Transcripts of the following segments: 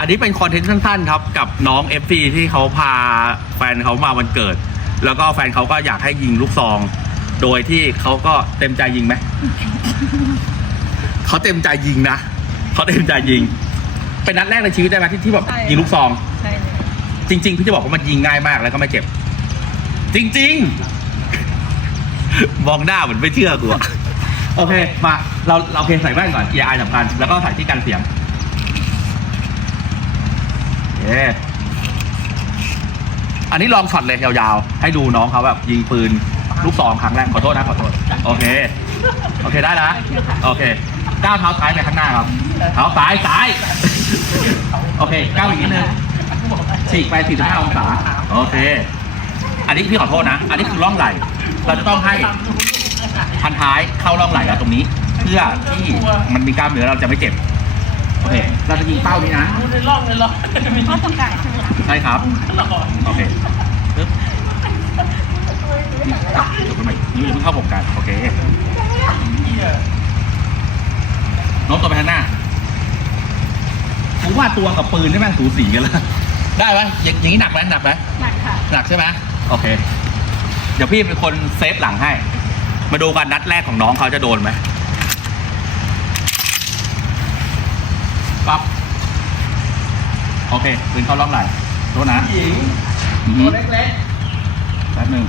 อันนี้เป็นคอนเทนต์สั้นๆครับกับน้อง FC ที่เขาพาแฟนเขามาวันเกิด แล้วก็แฟนเขาก็อยากให้ยิงลูกซอง โดยที่เขาก็เต็มใจยิงไหม เขาเต็มใจยิงนะเขาเต็มใจยิง เป็นนัดแรกในชีวิตได้ไหมที่ที่แบบใช่ ยิงลูกซอง ใช่เลยจริง ๆ พี่จะบอกว่ามันยิงง่ายมากแล้วก็ไม่เจ็บ จริง ๆ มองหน้าเหมือนไม่เชื่อกูอะโอเค มา เราเราเพลงใส่แว่นก่อน EI สำคัญแล้วก็ใส่ที่กันเสียง เย้อันนี้ลองช็อตเลยยาวๆ ให้ดูน้องเขาแบบยิงปืนลูกซองครั้งแรกขอโทษนะขอโทษโอเค โอเคได้นะโอเคก้าวเท้าซ้ายไปข้างหน้าครับเท้าซ้ายซ้ายโอเคก้าวอีกนิดนึงฉีกไป45องศาโอเค อันนี้พี่ขอโทษนะ อันนี้คือร่องไหลเราจะต้องให้พันท้ายเข้าร่องไหลเราตรงนี้ เพื่อที่มันมีกล้ามเนื้อเราจะไม่เจ็บ โอเค เราจะยิงเป้านี้นะข้อจำกัดใช่ไหมคะใช่ครับโอเคปึ๊บจับจุดตรงไหนนิ้วอย่าเพิ่งเข้าผมกัน โอเคโน้มตัวไปข้างหน้าผมว่าตัวกับปืนนี่แม่งสูสีกันแล้ว ได้ไหมอย่างอย่างนี้หนักไหมหนักไหม หนักค่ะ หนักใช่ไหมโอเค เดี๋ยวพี่เป็นคนเซฟหลังให้ มาดูกันนัดแรกของน้องเขาจะโดนไหมปั๊บ โอเคปืนเข้าร่องไหลโทษนะหญิงตัวเล็กๆแป๊บหนึ่ง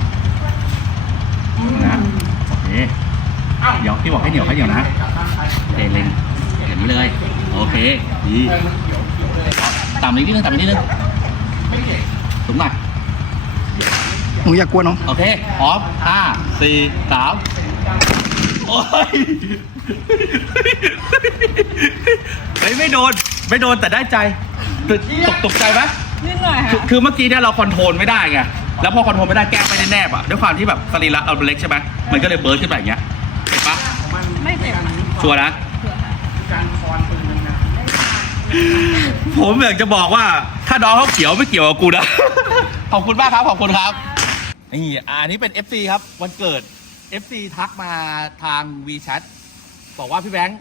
นะโอเคเดี๋ยวพี่บอกให้เหนียวให้เหนียวนะโอเคเล็งอย่างนี้เลย โอเค ดีต่ำอีกนิดนึงต่ำอีกนิดนึงสูงหน่อยหนูอย่ากกลัวน้อง โอเคพร้อมห้าสี่สามโอ้ยเฮ้ยไม่โดน ไม่โดนแต่ได้ใจ ตกตกตกใจไหมนิดหน่อยคือค่ะ คือเมื่อกี้เนี่ยเราคอนโทรลไม่ได้ไง แล้วพอคอนโทรลไม่ได้แก้ไม่ได้แนบอะด้วยความที่แบบสรีระเราเล็กใช่ไหมมันก็เลยเบิร์ดขึ้นไปอย่างเงี้ยเห็นปะไม่เจ็บชัวร์นะเผื่อค่ะผมอยากจะบอกว่าถ้าน้องเขาเขียวไม่เกี่ยวกับกูนะขอบคุณมากครับขอบคุณครับนี่อันนี้เป็น FC ครับวันเกิด FC ทักมาทาง WeChat บอกว่าพี่แบงค์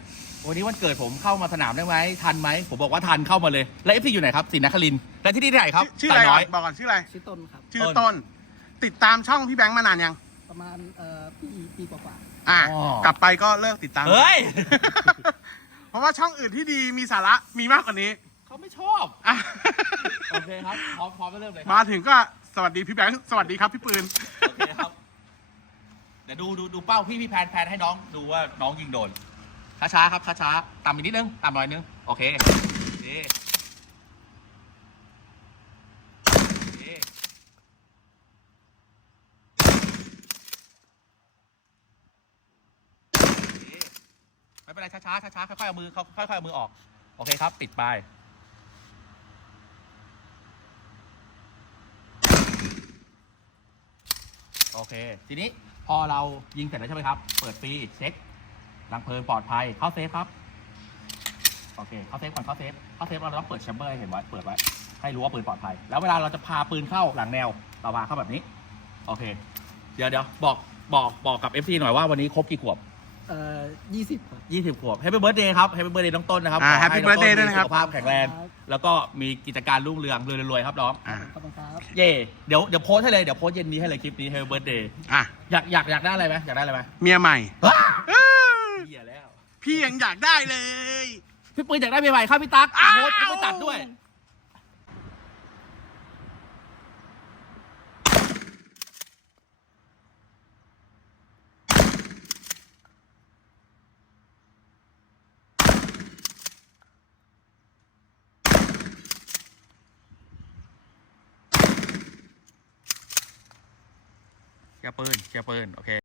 วันนี้วันเกิดผมเข้ามาสนามได้ไหมทันไหมผมบอกว่าทันเข้ามาเลยแล้ว FC อยู่ไหนครับศรีนครินทร์และที่นี่ที่ไหนครับชื่ออะไรสายก่น้ออยนบอกก่อนชื่ออะไร ชื่อต้นครับ ชื่อต้นต้น ติดตามช่องพี่แบงค์มานานยัง ประมาณเอ่อปีปีกว่าอะ อ๋อ กลับไปก็เลิกติดตาม เฮ้ยเพราะว่าช่องอื่นที่ดีมีสาระมีมากกว่านี้เขาไม่ชอบอะโอเคครับพร้อมพร้อมไปเริ่มเลยครับมาถึงก็สวัสดีพี่แบงค์สวัสดีครับพี่ปืน โอเคครับเดี๋ยวดูดูดูเป้าพี่พี่แพนแพนให้น้องดูว่าน้องยิงโดน ช้าๆครับช้าๆต่ำอีกนิดนึงต่ำหน่อยนึงโอเคโอเคโอเคโอเคไม่เป็นไรช้าๆช้าๆค่อยๆเอามือเขาค่อยๆเอามือออกโอเคครับปิดไปโอเค ทีนี้พอเรายิงเสร็จแล้วใช่ไหมครับ เปิดฟรีเช็ค รังเพลิงปลอดภัย เข้าเซฟครับ โอเค เข้าเซฟก่อนเข้าเซฟ เข้าเซฟเราต้องเปิดแชมเบอร์ให้เห็นไว้ เปิดไว้ ให้รู้ว่าปืนปลอดภัย แล้วเวลาเราจะพาปืนเข้าหลังแนว เราพาเข้าแบบนี้ โอเค เดี๋ยวเดี๋ยวบอกบอกบอกกับ FC หน่อยว่าวันนี้ครบกี่ขวบๆเอ่อยี่สิบครับ20ขวบ Happy Birthday ครับ Happy Birthday น้องต้นนะครับอ่าขอให้ Happy น้องต้ Birthday ด้วยนะครับ มีสุขภาพแข็งแรงแล้วก็มีกิจการรุ่งเรืองรวยๆครับน้อง อะขอบคุณครับ เย่เดี๋ยวเดี๋ยวโพสต์ให้เลย เดี๋ยวโพสต์เย็นนี้ให้เลยคลิปนี้ Happy Birthday อะอยากอยากอยากได้อะไรไหมอยากได้อะไรไหมเมียใหม่ ว้า เอ้ย เหี้ยแล้ว พี่ยังอยากได้เลย พี่ปืนอยากได้ใหม่ๆครับพี่ตั๊กอ้าวโพสต์ไปตัดด้วยเชียร์ปืนเชียร์ปืนโอเค